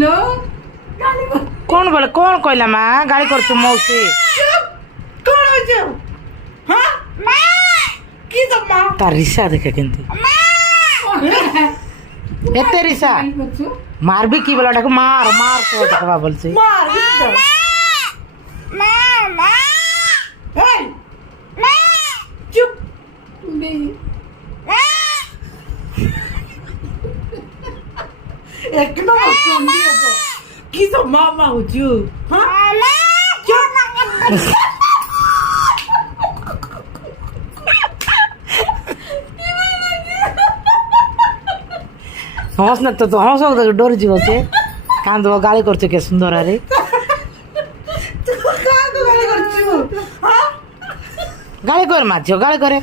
কইলো গালি কোন বলে কোন কইলা মা গালি করছো মৌসি কোন হইছে হ্যাঁ মা কি তো মা তার রিসা দেখে কিন্তু এতে রিসা গালি করছো মারবি কি বলে ওটাকে মার মার তো কথা বলছি মার দিছো এই চুপ বে এক নম্বর চন্ডি তো কি তো মামা হচ্ছু হ্যাঁ হস না তো হস ডরি ଯିବ ସେ କାନ୍ଦବ ଗାଳି କରୁଛୁ କେ ସୁନ୍ଦର ଆରେ কাকে গালি করছু হ্যাঁ ଗାଳି କରେ ମା ଝିଅ ଗାଳି କରେ